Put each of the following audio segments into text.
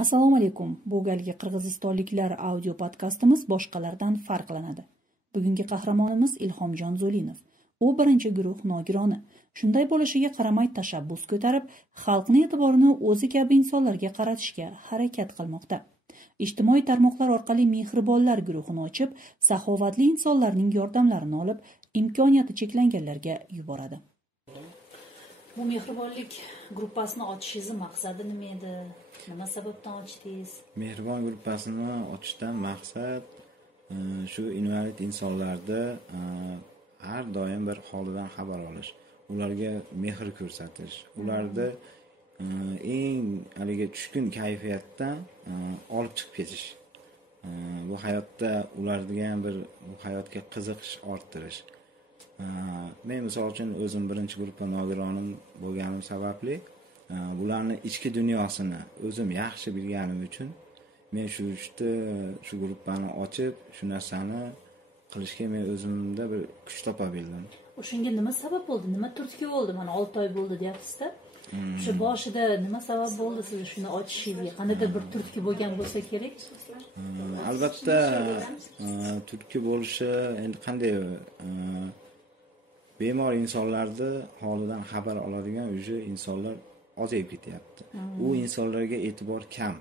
Assalomu alaykum. Bu galgi qirg'izistonliklar audio podkastimiz boshqalardan farqlanadi. Bugungi qahramonimiz Ilhomjon Zolinov. U birinchi guruh nogironi. Shunday bo'lishiga qaramay tashabbus ko'tarib, xalqning e'tiborini o'zi kabi insonlarga qaratishga harakat qilmoqda. Ijtimoiy tarmoqlar orqali mehribonlar guruhini ochib, saxovatli insonlarning yordamlarini olib, imkoniyati cheklanganlarga yuboradi. Bu mehribonlik gruppasini ochishingiz maqsadi nima edi? Nima sababdan ochdingiz? Mehribon gruppasini ochishdan maqsad shu invalid insonlarda har doim bir holidan xabar olish, ularga mehr ko'rsatish, ularni eng haligi tushkun kayfiyatdan olib chiqib ketish. Bu hayotda ularga ham bir bu hayotga qiziqish orttirish. Men misol uchun o'zim birinchi guruhda nogironim bo'lganim sababli bularni ichki dunyosini o'zim yaxshi bilganim uchun men shu gruppani ochib, shu narsani qilishga men o'zimda bir kuch topa bildim. O'shanga nima sabab bo'ldi? Nima turtki bo'ldi? Mana 6 oy bo'ldi deyapsiz-da. Shu boshida nima sabab bo'ldi siz shuni ochishingizga? Qanday bir turtki bo'lgan bo'lsa kerak? Albatta, turtki bo'lishi endi qanday bemor insonlarni holidan xabar oladigan o'sha insonlar ozayib ketyapti. U insonlarga e'tibor kam.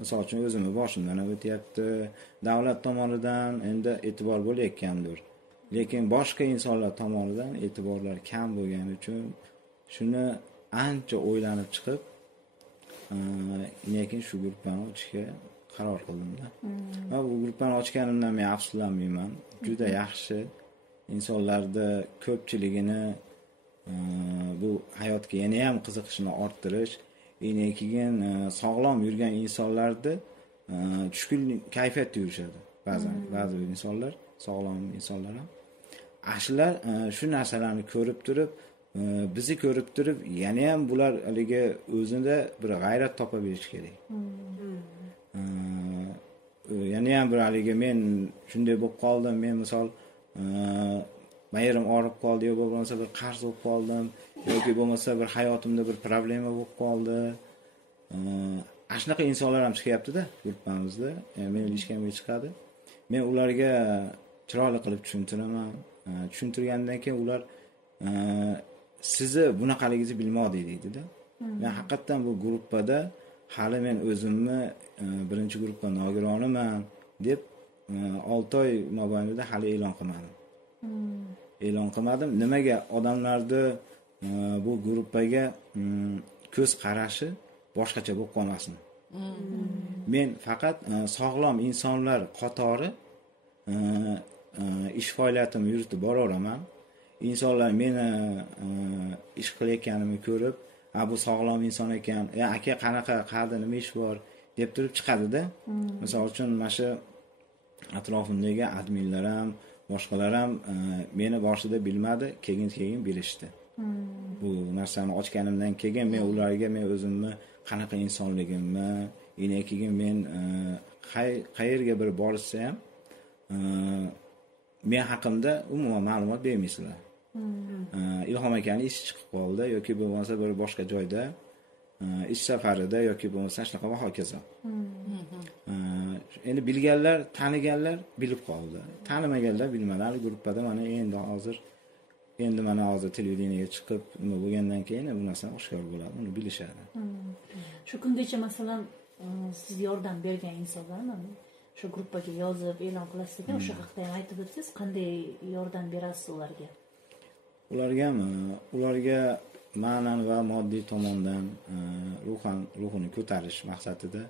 Misol uchun o'zimni boshimdan ham o'tyapti. Davlat tomonidan endi e'tibor bo'layotgandir. Lekin boshqa insonlar tomonidan e'tiborlar kam bo'lgani uchun shuni ancha o'ylanib chiqib, lekin shu gruppani ochishga qaror qildim-da. Va bu gruppani ochganimdan men afsuslanmayman. Juda yaxshi insonlarda ko'pchiligini bu hayotga yana ham qiziqishini orttirish, keyin sog'lom yurgan insonlarda tushkun kayfiyatda yurishadi. Ba'zi insonlar, sog'lom insonlar ham ashular shu narsalarni ko'rib turib, bizni ko'rib turib, yana ham bular haligi o'zida bir g'ayrat topa bilish kerak. Yana ham bir haligi men shunday bo'lib qoldim, men misol mayerim og'rib qoldi, yoki bo'lmasa bir qarz bo'lib qoldim, yoki bo'lmasa bir hayotimda bir problema bo'lib qoldi. Shunaqa insonlar ham chiqyapti-da gruppamizda. Men ishkamga chiqadi. Men ularga chiroyli qilib tushuntiraman. Tushuntirgandan keyin ular sizni bunaqaligingizni bilmadik deydi-da. Men haqiqatan bu gruppada hali men o'zimni birinchi guruhda nogironiman deb 6 oy mobaynida hali e'lon qilmadim. Nimaga odamlarni bu gruppaga ko'z qarashi boshqacha bo'lib qolmasin. Men faqat sog'lom insonlar qatori ish faoliyatimni yuritib boraveraman. Insonlar meni ish qilayotganimni ko'rib, bu sog'lom inson ekan, aka qanaqa qadi, nima ish bor deb turib chiqadi-da. Misol uchun mana shu atrofimdagi adminlar ham, boshqalar ham meni boshida bilmadi, keyin bilishdi. Bu narsani ochganimdan keyin men ularga men o'zimni qanaqa insonligimni, keyin men qayerga bir borsa ham men haqimda umuman ma'lumot bermaysizlar. Ilhom akaning ishi chiqib qoldi yoki bo'lmasa bir boshqa joyda ish safarida yoki bo'lmasa shunaqa va hokazo. Endi bilganlar, taniganlar bilib qoldi. Tanimaganlar bilmalar. Gruppada mana hozir televideniyega chiqib nima bo'lgandan keyin bu narsa oshkor bo'ladi, uni bilishadi. Shu kungacha masalan siz yordam bergan insonlarni shu gruppaga yozib e'lon qilasiz ekan, o'sha haqida ham aytib o'tsangiz, qanday yordam berasiz ularga? Ularga ma'nan va moddiy tomondan ruhini ko'tarish maqsadida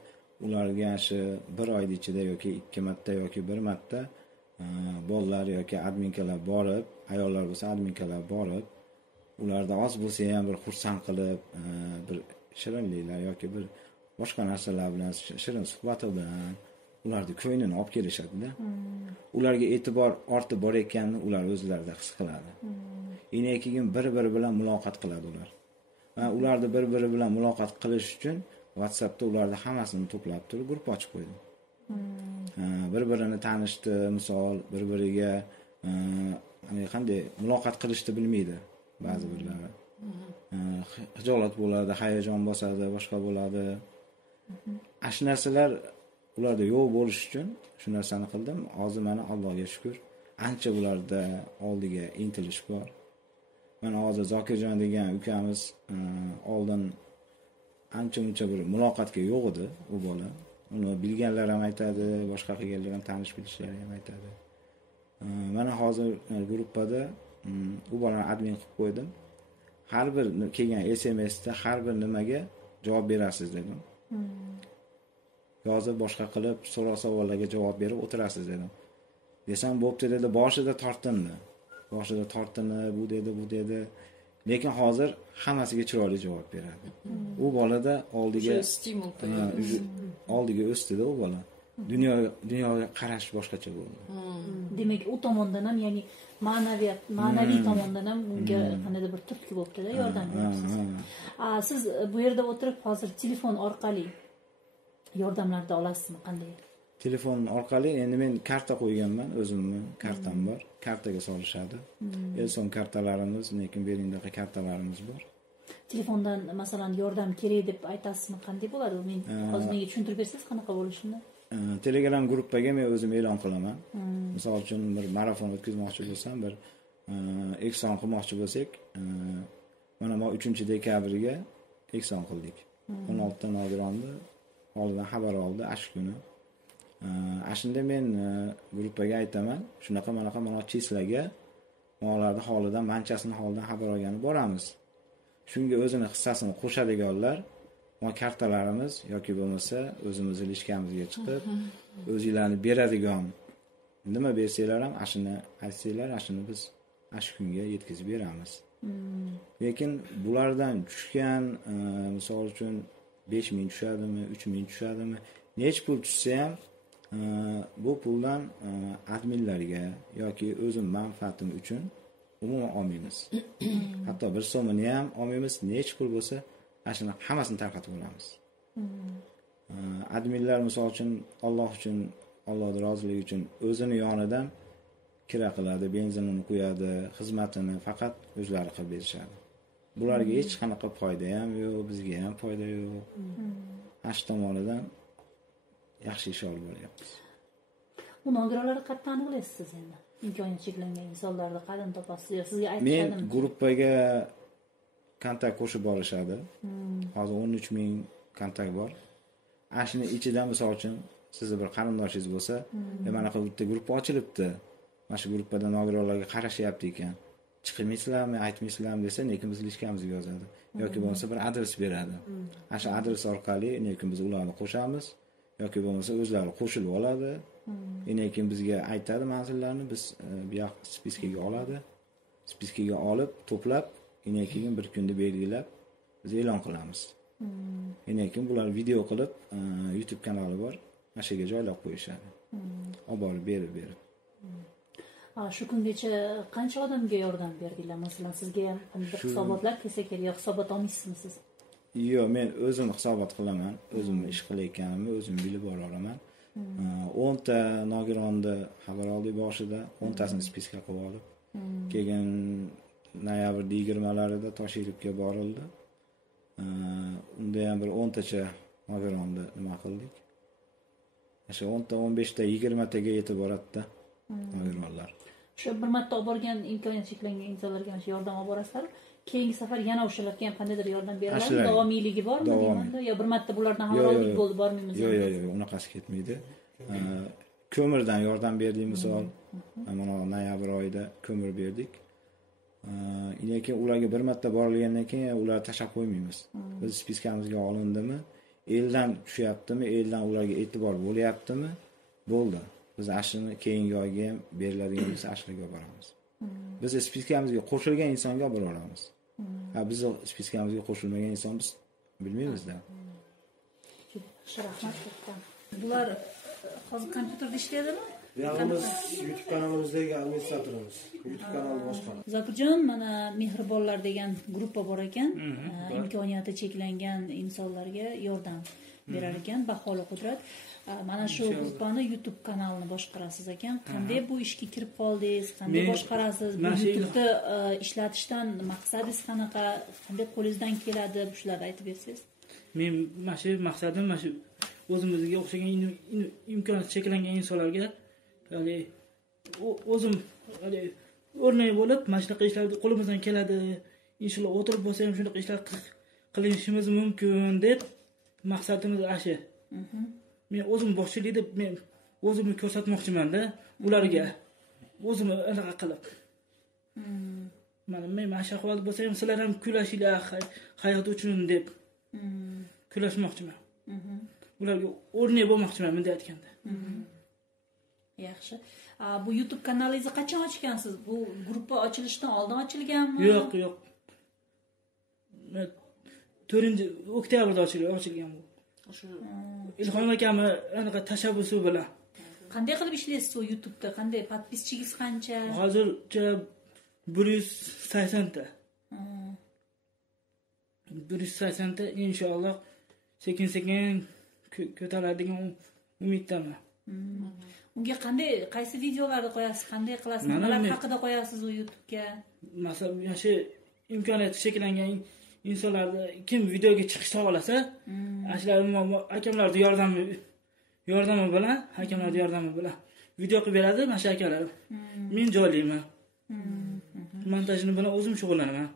ularga shu bir oy ichida yoki 2 marta yoki 1 marta bolalar yoki adminkalar borib, ayollar bo'lsa adminkalar borib, ularda oz bo'lsa ham bir xursand qilib, bir shirinliklar yoki bir boshqa narsalar bilan shirin suhbati bilan ularning ko'nglini olib kelishadi-da. Ularga e'tibor ortib borayotganini ular o'zlarida his qiladi. Keyin bir-biri bilan muloqot qiladi ular. Va ularni bir-biri bilan muloqot qilish uchun WhatsAppda ularni hammasini to'plab turib guruh ochib qo'ydim. Bir-birini tanishdi, misol bir-biriga qanday muloqot qilishni bilmaydi ba'zi birlari. Hijolat bo'ladi, hayajon bosadi, boshqa bo'ladi. shu narsalar ularda yo'q bo'lish uchun shu narsani qildim. Hozir mana Allohga shukr, ancha bularda oldiga intilish bor. Mana hozir Zokirjon degan ukamiz oldin ancha-muncha bir muloqotga yo'q edi u bola. Uni bilganlar ham aytadi, boshqa qilganlar ham tanish bilishlar ham aytadi. Mana hozir gruppada u bolani admin qilib qo'ydim. Har bir kelgan SMSda har bir nimaga javob berasiz dedim. Yozib boshqa qilib savollarga javob berib o'tirasiz dedim. Desam bo'pti dedi, boshida tortindi. Bu dedi. Lekin hozir hammasiga chiroyli javob beradi. U bolada oldiga stimul oldiga o'sdi-da u bola. Dunyoga qarash boshqacha bo'ldi. Demak, u tomondan ham, ya'ni ma'naviy tomondan ham unga qanday bir turtki bo'libdi-da, yordam beryapsiz. Siz bu yerda o'tirib hozir telefon orqali yordamlarni olasizmi, qanday? Telefon orqali endi men karta qo'yganman, o'zimni kartam bor. Kartaga solishadi. Elson kartalarimiz, lekin berindaqa kartalarimiz bor. Telefondan masalan yordam kerak deb aytasizmi, qanday bo'ladi? Men hozir menga tushuntirib bersangiz qanaqa bo'lishini? Telegram gruppaga men o'zim e'lon qilaman. Misol uchun bir marafon o'tkazmoqchi bo'lsam, bir ekson qilmoqchi bo'lsak, mana bu 3-dekabrga ekson qildik. 16 nogironni oldin xabar oldi ash kuni. Ashunda men gruppaga aytaman, shunaqa mana chislaga mo'larni holidan, manchasini holidan xabar olgani boramiz. Shunga o'zini hissasini qo'shadiganlar, kartalarimiz yoki bo'lmasa o'zimizning lishkamizga chiqib, o'zinglarni beradigan nima bersanglar ham ashuni aytsanglar, ashuni biz ash kunga yetkazib beramiz. Lekin bulardan tushgan, misol uchun 5000 tushadimi, 3000 tushadimi, nech pul tushsa ham bu puldan adminlarga yoki o'zim manfaatim uchun umuman olmaymiz. Hatto bir so'mini ham olmaymiz. Nech pul bo'lsa, ashuni hammasini tarqatib olamiz. Adminlar misol uchun Alloh uchun, Allohning roziligi uchun o'zini yonidan kira qiladi, benzinini qo'yadi, xizmatini faqat o'zlari qilib berishadi. Bularga hech qanaqa foyda ham yo'q, bizga ham foyda yo'q. Ash tomonidan yaxshi ish olib boryapmiz. Bu nogironlarni qayerdan aniqlaysiz siz endi? Imkoniyati cheklangan insonlarni qayerdan topasiz? Yo sizga aytishadimi? Men gruppaga kontakt qo'shib borishadi. Hozir 13000 kontakt bor. Ashuni ichidan misol uchun sizni bir qarindoshingiz bo'lsa, mana bu yerda gruppa ochilibdi. Mana shu gruppada nogironlarga qarashyapti ekan. Chiqmaysizlarmi, aytmaysizlarmi desa, lekin biz lishkamizga yozadi. Yoki bo'lmasa bir adres beradi. O'sha adres orqali lekin biz ularni qo'shamiz. Yoki bo'lmasa o'zlari qo'shilib oladi. Lekin bizga aytadi manzillarni, biz bu yoq spiskaga oladi. Spiskaga olib, to'plab, keyin bir kunda belgilab biz e'lon qilamiz. Keyin bular video qilib, YouTube kanali bor, mana shu yerga joylab qo'yishadi. Olib borib berib. Shu kungacha qancha odamga yordam berdinglar? Masalan, sizga ham qanday hisobotlar kelsa kerak, yo hisobot olmaysizmi siz? Yo'q, men o'zim hisobot qilaman, o'zim ish qilayotganimni o'zim bilib boraman. 10 ta nogironni xabar oldik boshida, 10 tasini spiska qilib olib, keyin noyabrda 20larida Toshkentga borildi. Unda ham bir 10 tacha nogironni nima qildik. O'sha 10 ta, 15 ta, 20 taga yetib boradi-da nogironlar. Shu bir marta olib borgan imkoniyati cheklangan insonlarga ham yordam olib borasizlar. Keyingi safar yana o'shalarga ham qandaydir yordam beriladi. Davomiyligi bormi deymanda? Yo bir marta bulardan xabar oldik bo'ldi, bormaymiz. Yo'q, unaqasi ketmaydi. Ko'mirdan yordam berdik misol. Mana noyabr oyida ko'mir berdik. Lekin ularga bir marta borilgandan keyin ular tashab qo'ymaymiz. Biz spiskamizga olindimi, eldan tushyaptimi, eldan ularga e'tibor bo'lyaptimi, bo'ldi. Biz ashuni keyingi oyga ham beriladigan bo'lsa ashlarga boramiz. Biz spiskamizga qo'shilgan insonga boramiz. Biz spiskamizga qo'shilmagan inson biz bilmaymiz-da. Rahmat. Bular hozir kompyuterda ishlayadimi? Biz YouTube kanalimizdagi administratorimiz. YouTube kanali boshqaradi. Zokirjon, mana Mehribonlar degan gruppa bor ekan, imkoniyati cheklangan insonlarga yordam berar ekan, Baholi Qudrat. Mana shu gruppani YouTube kanalini boshqarasiz ekan. Qanday bu ishga kirib qoldingiz? Qanday boshqarasiz? Bu YouTube'da ishlatishdan maqsadingiz qanaqa? Qanday qo'lingizdan keladi? Shularni aytib bersangiz. Men mana shu maqsadim mana shu o'zimizga o'xshagan imkoniyati cheklangan insonlarga ya'ni o'zim o'rnak bo'lib mana shunaqa ishlar qo'limizdan keladi, inshaalloh o'tirib bo'lsa ham shunaqa ishlar qilishimiz mumkin deb maqsadimiz shu. Men o'zim boshchilik deb men o'zimni ko'rsatmoqchiman-da ularga. O'zim anaqa qilib. Men mana shu ahvolda bo'lsa ham sizlar ham kulashinglar hayot uchun deb kulashmoqchiman. Ularga o'rnak bo'lmoqchiman bunday aytganda. Yaxshi. Bu YouTube kanalingizni qachon ochgansiz? Bu gruppa ochilishidan oldin ochilganmi? Yo'q. 4-oktyabrda ochilgan bu. O'sha Ilhom akami anaqa tashabbusi bilan. qanday qilib ishlaysiz o YouTube'da? Qanday podpischigingiz qancha? Hozircha 180 ta. 180 ta inshaalloh sekin-sekin ko'taradigan umiddaman. Unga qaysi videolarni qo'yasiz? Qanday qilasiz? Nimalar haqida qo'yasiz o YouTube'ga? Masalan, shu imkoniyati cheklangan insonlarni kim videoga chiqishni xohlasa, ashlar akamlarning yordami bilan video qilib beradi mana shu akalar. Men joylayman. Montajini bilan o'zim shug'ullanaman.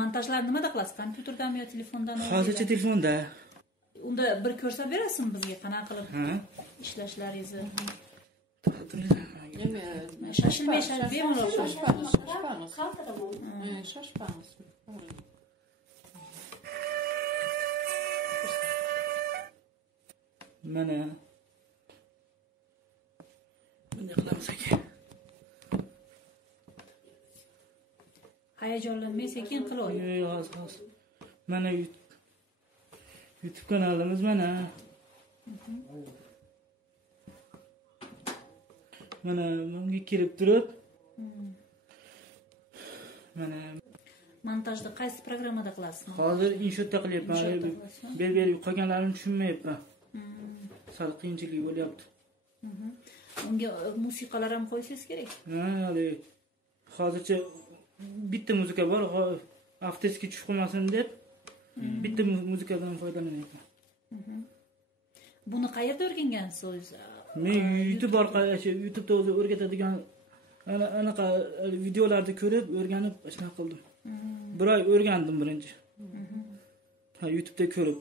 Montajlarni nimada qilasiz? Kompyuterdami yo telefondami? Hozircha telefonda. Unda bir ko'rsatib berasizmi bizga qanaqa qilib ishlashlaringizni? Shoshilmay bemalol shoshpamiz. Mana bunday qilamiz aka. Hayajonlanmay sekin qilavering. Yo'q, hozir. Mana YouTube kanalimiz mana. Mana bunga kirib turib. Mana montajni qaysi programmada qilasiz? Hozir inshootda qilyapman. Belgilab qolganlarini tushunmayapman. Sal qiyinchilik bo'lyapti. Unga musiqalar ham qo'yishingiz kerak. Hozircha bitta muzika bor, avtoskiga tushib qolmasin deb bitta muzikadan foydalanyapman. Buni qayerda o'rgangansiz o'zingiz? Men YouTube orqali, YouTube'da o'zi o'rgatadigan anaqa videolarni ko'rib, o'rganib shunaqa qildim. Bir oy o'rgandim birinchi. YouTube'da ko'rib.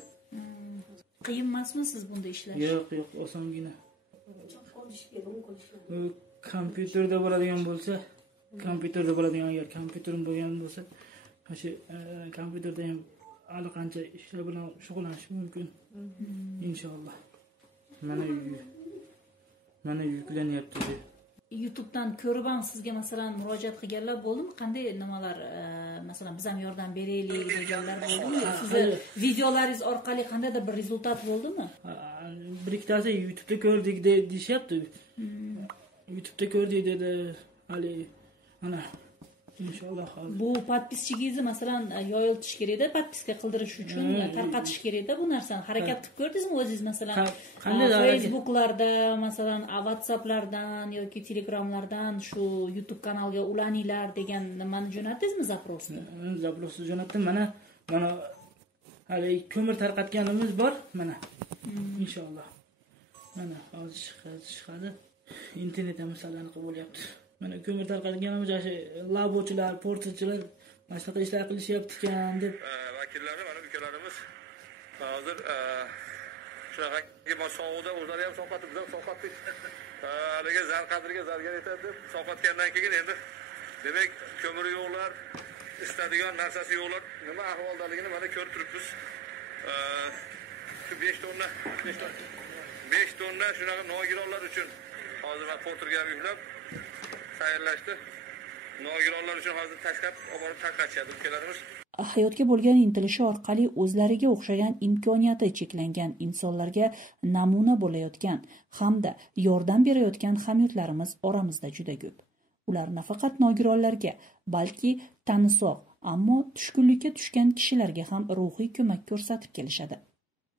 Qiyin emasmi siz bunda ishlash? Yo'q, osongina. Kompyuterda bo'ladigan bo'lsa, agar kompyuterim bo'lgan bo'lsa, shu kompyuterda ham allaqancha ishlar bilan shug'ullanish mumkin. Inshaalloh. Mana yuklanyapti. YouTube'dan ko'rib ham sizga masalan murojaat qilganlar bo'ldimi? Qanday nimalar, masalan biz ham yordam beraylik deganlar bo'ldimi? Sizni videolaringiz orqali qandaydir bir rezultat bo'ldimi? Bir ikkitasi YouTube'da ko'rdik deyishyapti. YouTube'da ko'rdik dedi. Hali ana inshaalloh. Bu podpischigingizni masalan yoyiltish kerak-da, podpiska qildirish uchun tarqatish kerak-da bu narsani. Harakat qilib ko'rdingizmi o'zingiz masalan? Facebook'larda, masalan, WhatsApp'lardan yoki Telegram'lardan shu YouTube kanalga ulaninglar degan nimani jo'natdingizmi zaprosni? Zaprosni jo'natdim. Mana hali ko'mir tarqatganimiz bor, mana. Inshaalloh. Mana hozir chiqadi. Internet ham masalan qilib bo'lyapti. Mana ko'mir tarqatganimiz shu labochilar, portchilar mana shunaqa ishlar qilishyapti ekan deb vakillari mana ukalarimiz hozir shunaqa sovuqda o'zlari ham sovqatib, biz ham sovqatdik. Haligi qadriga zargar etadi deb sovqatgandan keyin endi demak ko'mir yo'qlar, istadigan narsasi yo'qlar, nima ahvoldaligini mana ko'rib turibmiz. 5 tonna shunaqa nogironlar uchun hozir men portga yuklab tayyorlashdi. Nogironlar uchun hozir tashlab olib tarqatishadi ukalarimiz. Hayotga bo'lgan intilishi orqali o'zlariga o'xshagan imkoniyati cheklangan insonlarga namuna bo'layotgan hamda yordam berayotgan hamyurtlarimiz oramizda juda ko'p. Ular nafaqat nogironlarga, balki tanisoq, ammo tushkunlikka tushgan kishilarga ham ruhiy ko'mak ko'rsatib kelishadi.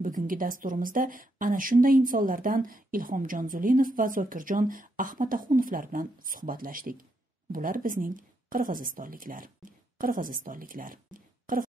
Bugungi dasturimizda ana shunday insonlardan Ilhomjon Zolinov va Zokirjon Ahmataxunovlar bilan suhbatlashdik. Bular bizning qirg'izistonliklar.